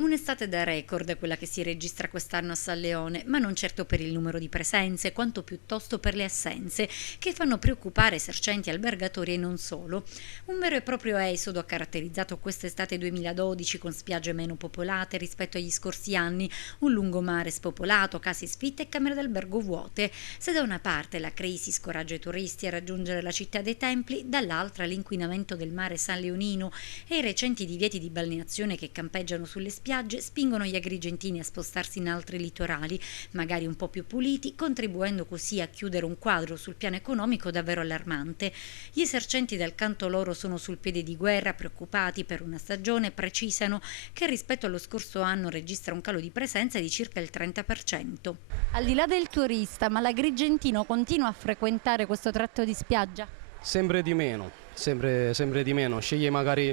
Un'estate da record quella che si registra quest'anno a San Leone, ma non certo per il numero di presenze, quanto piuttosto per le assenze, che fanno preoccupare esercenti, albergatori e non solo. Un vero e proprio esodo ha caratterizzato quest'estate 2012 con spiagge meno popolate rispetto agli scorsi anni, un lungomare spopolato, case sfitte e camere d'albergo vuote. Se da una parte la crisi scoraggia i turisti a raggiungere la città dei templi, dall'altra l'inquinamento del mare San Leonino e i recenti divieti di balneazione che campeggiano sulle spiagge spingono gli agrigentini a spostarsi in altri litorali, magari un po' più puliti, contribuendo così a chiudere un quadro sul piano economico davvero allarmante. Gli esercenti dal canto loro sono sul piede di guerra, preoccupati per una stagione, precisano che rispetto allo scorso anno registra un calo di presenza di circa il 30%. Al di là del turista, ma l'agrigentino continua a frequentare questo tratto di spiaggia? Sempre di meno, sempre di meno. Sceglie magari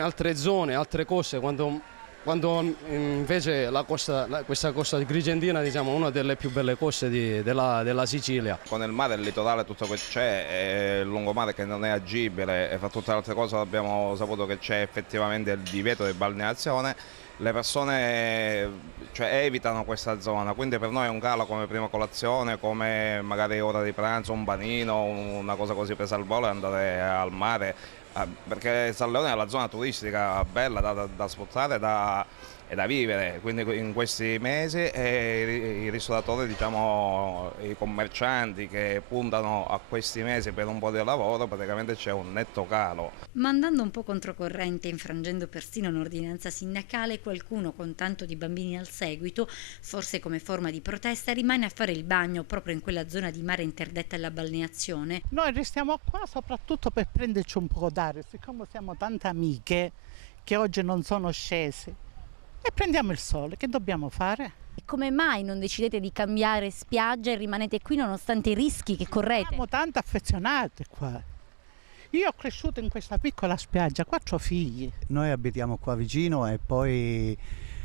altre zone, altre coste, quando invece questa costa agrigentina, diciamo, è una delle più belle coste della Sicilia. Con il mare, il litorale, tutto quello che c'è, il lungomare che non è agibile e fra tutte le altre cose abbiamo saputo che c'è effettivamente il divieto di balneazione, le persone evitano questa zona, quindi per noi è un calo come prima colazione, come magari ora di pranzo, un panino, una cosa così presa al volo e andare al mare. Perché San Leone è la zona turistica bella da sfruttare e da vivere, quindi in questi mesi i ristoratori, diciamo, i commercianti che puntano a questi mesi per un po' di lavoro, praticamente c'è un netto calo. Ma andando un po' controcorrente, infrangendo persino un'ordinanza sindacale, qualcuno con tanto di bambini al seguito, forse come forma di protesta, rimane a fare il bagno proprio in quella zona di mare interdetta alla balneazione. Noi restiamo qua soprattutto per prenderci un po' d'aria, siccome siamo tante amiche che oggi non sono scese e prendiamo il sole, che dobbiamo fare? E come mai non decidete di cambiare spiaggia e rimanete qui nonostante i rischi che correte? Siamo tanto affezionate qua. Io ho cresciuto in questa piccola spiaggia, 4 figli. Noi abitiamo qua vicino e poi,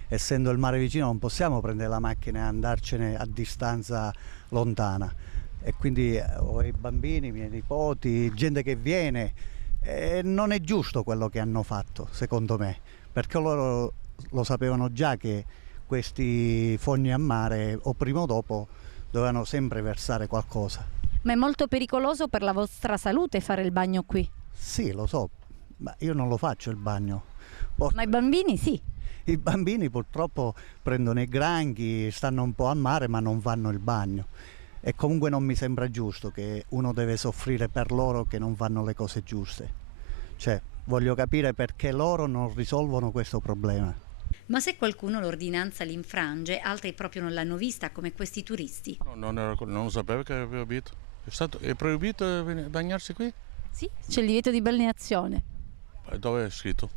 essendo il mare vicino, non possiamo prendere la macchina e andarcene a distanza lontana. E quindi ho i bambini, i miei nipoti, gente che viene. E non è giusto quello che hanno fatto, secondo me, perché loro lo sapevano già che questi fogni a mare o prima o dopo dovevano sempre versare qualcosa. Ma è molto pericoloso per la vostra salute fare il bagno qui? Sì, lo so, ma io non lo faccio il bagno. Ma i bambini sì. I bambini purtroppo prendono i granchi, stanno un po' al mare ma non fanno il bagno. E comunque non mi sembra giusto che uno deve soffrire per loro che non fanno le cose giuste. Cioè, voglio capire perché loro non risolvono questo problema. Ma se qualcuno l'ordinanza l'infrange, altri proprio non l'hanno vista, come questi turisti. Non sapevo che avevo abito. È proibito bagnarsi qui? Sì, c'è il divieto di balneazione. Dove è scritto?